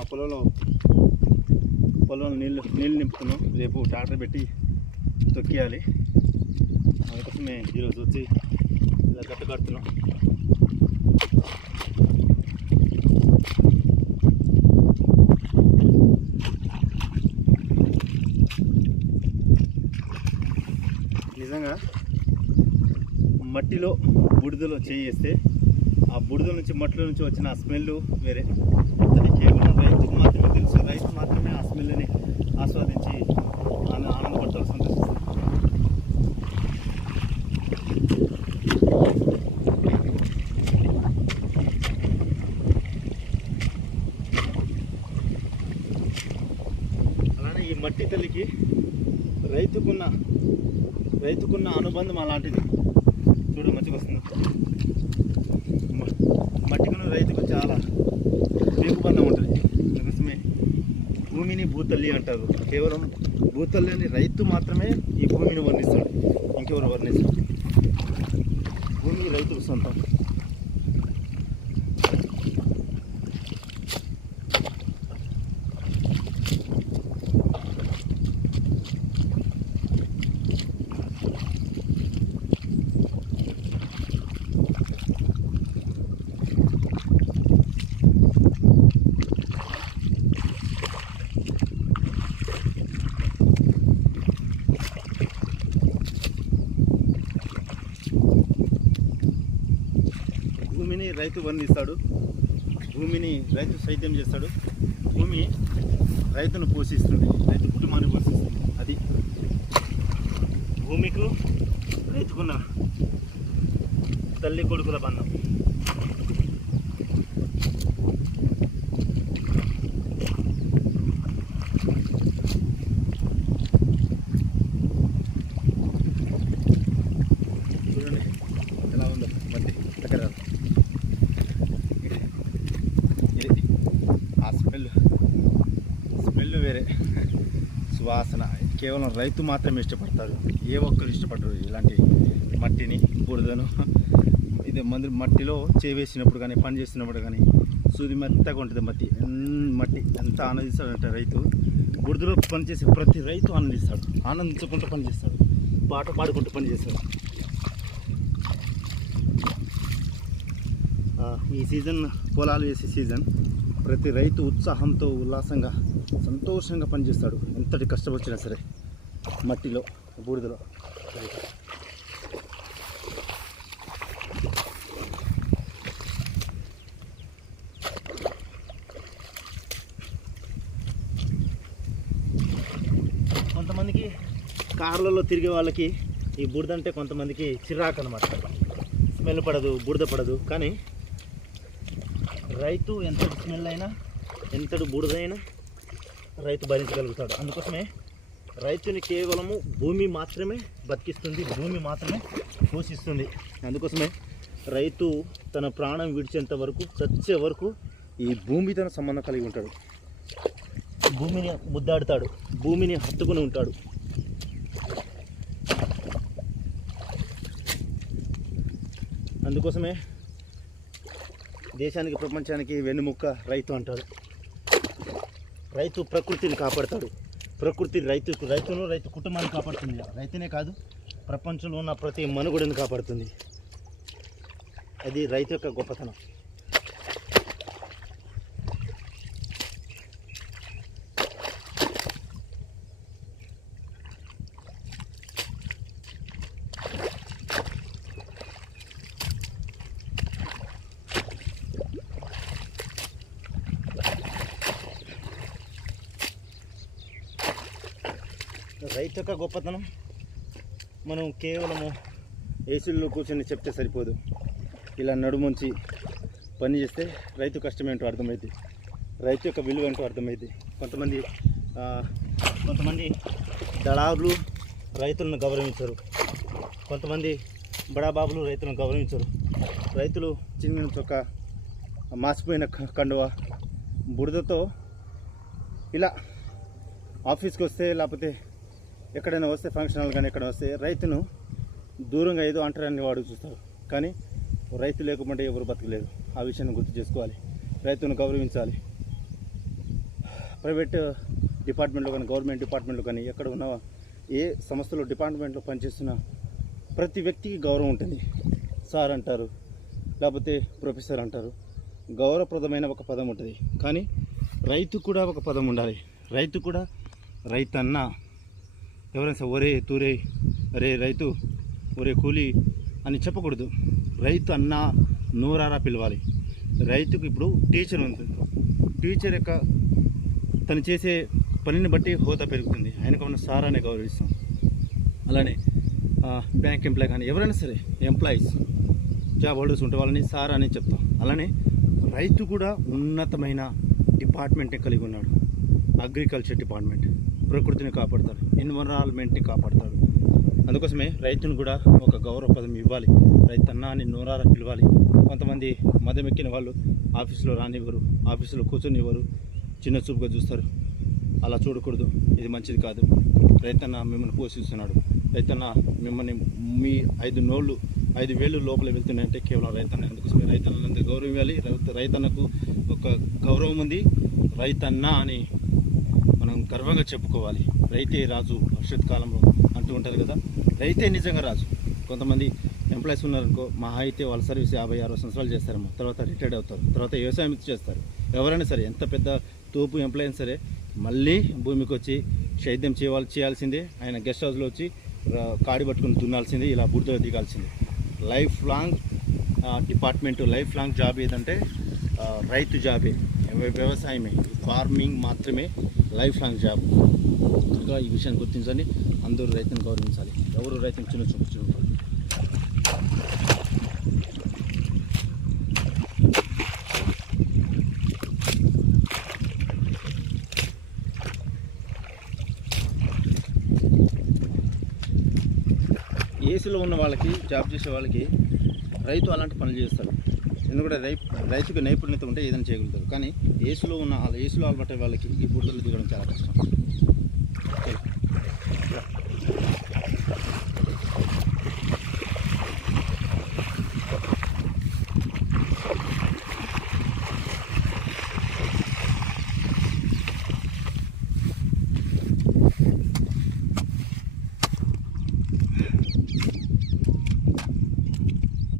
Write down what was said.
మా పొలంలో పొలంలో నీళ్ళు నీళ్ళు నింపుతున్నాం రేపు ట్రాక్టర్ పెట్టి తొక్కియాలి. అందుకోసమే ఈరోజు వచ్చి ఇలా గట్టు కడుతున్నాం. నిజంగా మట్టిలో బుడిదలో చేయిస్తే ఆ బుడిద నుంచి మట్టిలో నుంచి వచ్చిన ఆ స్మెల్ వేరే. కేవలం రైతుకు మాత్రమే తెలుసు. రైతు మాత్రమే ఆ స్మెల్ని ఆస్వాదించి ఆమె ఆనందపడతారు సంతోషిస్తారు. అలానే ఈ మట్టి తల్లికి రైతుకున్న రైతుకున్న అనుబంధం అలాంటిది. చూడ మంచిగా వస్తుంది. మట్టికున్న రైతుకు చాలా బంధం ఉంటుంది అందుకోసమే భూమిని భూతల్లి అంటారు. కేవలం భూతల్లి అని రైతు మాత్రమే ఈ భూమిని వర్ణిస్తాడు. ఇంకెవరు వర్ణిస్తారు? భూమి రైతుకు సొంతం. భూమిని రైతు వర్ణిస్తాడు భూమిని రైతు సైద్యం చేస్తాడు. భూమి రైతును పోషిస్తుంది. రైతు కుటుంబాన్ని పోషిస్తుంది. అది భూమికు రైతుకున్న తల్లి కొడుకుల బంధం చూడండి ఎలా ఉందో మట్టి దగ్గర ఇది ఇది ఆ స్మెల్ స్మెల్ వేరే వాసన కేవలం రైతు మాత్రమే ఇష్టపడతారు. ఏ ఒక్కరు ఇష్టపడరు ఇలాంటి మట్టిని బురదను ఇది మంది మట్టిలో చేవేసినప్పుడు కానీ పని చేసినప్పుడు కానీ సూది మెత్తగా ఉంటుంది మట్టి. మట్టి ఎంత ఆనందిస్తాడంటే రైతు. బురదలో పనిచేసే ప్రతి రైతు ఆనందిస్తాడు. ఆనందించుకుంటూ పనిచేస్తాడు పాట పాడుకుంటూ పని చేస్తాడు. ఈ సీజన్ పొలాలు వేసే సీజన్. ప్రతి రైతు ఉత్సాహంతో ఉల్లాసంగా సంతోషంగా పనిచేస్తాడు. ఎంతటి కష్టపడినా సరే. మట్టిలో బూడిదలో. కొంతమందికి కార్లలో తిరిగే వాళ్ళకి ఈ బురద అంటే కొంతమందికి చిరాకు అనమాట స్మెల్ పడదు బురద పడదు. కానీ రైతు ఎంత స్మెల్ అయినా ఎంతటి బుడిదైనా రైతు భరించగలుగుతాడు. అందుకోసమే రైతుని కేవలము భూమి మాత్రమే బతికిస్తుంది భూమి మాత్రమే పోషిస్తుంది. అందుకోసమే రైతు తన ప్రాణం విడిచేంత వరకు చచ్చే వరకు ఈ భూమి తన సంబంధం కలిగి ఉంటాడు. భూమిని ముద్దాడుతాడు భూమిని హత్తుకుని ఉంటాడు. అందుకోసమే దేశానికి ప్రపంచానికి వెన్నుముక్క రైతు అంటారు. రైతు ప్రకృతిని కాపాడతాడు. ప్రకృతి రైతు రైతును రైతు కుటుంబాన్ని కాపాడుతుంది. రైతునే కాదు ప్రపంచంలో ఉన్న ప్రతి మనుగడని కాపాడుతుంది. అది రైతు యొక్క గొప్పతనం. రైతు యొక్క గొప్పతనం మనం కేవలము ఏసీల్లో కూర్చొని చెప్తే సరిపోదు. ఇలా నడుముంచి పని చేస్తే రైతు కష్టం ఏంటో అర్థమైంది రైతు యొక్క విలువ ఏంటో అర్థమైంది కొంతమంది కొంతమంది దళారులు రైతులను గౌరవించరు. కొంతమంది బడాబాబులు రైతులను గౌరవించరు. రైతులు చిన్న చొక్క మాసిపోయిన కండువ బురదతో ఇలా ఆఫీస్కి వస్తే లేకపోతే ఎక్కడైనా వస్తే ఫంక్షన్ హాల్ కానీ ఎక్కడ వస్తే రైతును దూరంగా ఏదో అంటారని వాడు చూస్తారు కానీ రైతు లేకుండా ఎవరు బతకలేదు. ఆ విషయాన్ని గుర్తు చేసుకోవాలి. రైతును గౌరవించాలి. ప్రైవేట్ డిపార్ట్మెంట్లో కానీ గవర్నమెంట్ డిపార్ట్మెంట్లో కానీ ఎక్కడ ఉన్న ఏ సంస్థలో డిపార్ట్మెంట్లో పనిచేస్తున్న ప్రతి వ్యక్తికి గౌరవం ఉంటుంది. సార్ అంటారు లేకపోతే ప్రొఫెసర్ అంటారు. గౌరవప్రదమైన ఒక పదం ఉంటుంది. కానీ రైతు కూడా ఒక పదం ఉండాలి. రైతు కూడా రైతన్న. ఎవరైనా సరే ఒరే తూరే అరే రైతు ఒరే కూలి అని చెప్పకూడదు. రైతు అన్న నూరారా పిలవాలి. రైతుకు ఇప్పుడు టీచర్ ఉంది. టీచర్ యొక్క తను చేసే పనిని బట్టి హోదా పెరుగుతుంది. ఆయనకు ఉన్న సారాన్ని గౌరవిస్తాం. అలానే బ్యాంక్ ఎంప్లాయ్ కానీ ఎవరైనా సరే ఎంప్లాయీస్ జాబ్ హోల్డర్స్ ఉంటే వాళ్ళని సారా అని చెప్తాం. అలానే రైతు కూడా ఉన్నతమైన డిపార్ట్మెంటే కలిగి ఉన్నాడు. Agriculture department. ప్రకృతిని కాపాడతారు ఎన్విరాన్మెంట్ని కాపాడతారు. అందుకోసమే రైతును కూడా ఒక గౌరవ పదం ఇవ్వాలి. రైతన్నా అని నోరారా పిలవాలి. కొంతమంది మదమెక్కిన వాళ్ళు ఆఫీసులో రానివ్వరు ఆఫీసులో కూర్చొనివ్వరు చిన్న చూపుగా చూస్తారు. అలా చూడకూడదు ఇది మంచిది కాదు. రైతన్న మిమ్మల్ని పోషిస్తున్నాడు. రైతన్న మిమ్మల్ని మీ ఐదు నోళ్ళు ఐదు వేలు లోపల వెళ్తున్నాయంటే కేవలం రైతన్న. అందుకోసమే రైతన్నలందరూ గౌరవం ఇవ్వాలి రైతు రైతన్నకు ఒక గౌరవం ఉంది. రైతన్న అని మనం గర్వంగా చెప్పుకోవాలి. రైతే రాజు భవిష్యత్ కాలంలో అంటూ ఉంటారు కదా. రైతే నిజంగా రాజు. కొంతమంది ఎంప్లాయీస్ ఉన్నారనుకో మహా అయితే వాళ్ళ సర్వీస్ యాభై అరవై సంవత్సరాలు చేస్తారేమో తర్వాత రిటైర్డ్ అవుతారు. తర్వాత వ్యవసాయం చేస్తారు. ఎవరైనా సరే ఎంత పెద్ద తోపు ఎంప్లాయీ సరే మళ్ళీ భూమికి వచ్చి సేద్యం చేయాలి చేయాల్సిందే. ఆయన గెస్ట్ హౌస్లో వచ్చి కాడి పట్టుకుని దున్నాల్సిందే. ఇలా బురదలో దిగాల్సిందే. Life long department life long job ఏదంటే రైతు జాబే. వ్యవసాయమే. ఫార్మింగ్ మాత్రమే లైఫ్ లాంగ్ జాబ్ ఇంకా ఈ విషయాన్ని గుర్తించండి. అందరూ రైతును గౌరవించాలి. ఎవరు రైతును చిన్న చూపు చూపుతారు ఏసీలో ఉన్న వాళ్ళకి జాబ్ చేసే వాళ్ళకి రైతు అలాంటి పనులు చేస్తాడు. ఎందుకంటే రై రైతుకు నైపుణ్యత ఉంటే ఏదైనా చేయగలుగుతారు. కానీ ఏసులో ఉన్న ఏసులో ఏసీలో అలవాటే వాళ్ళకి ఈ బురదలు దిగడం చాలా కష్టం.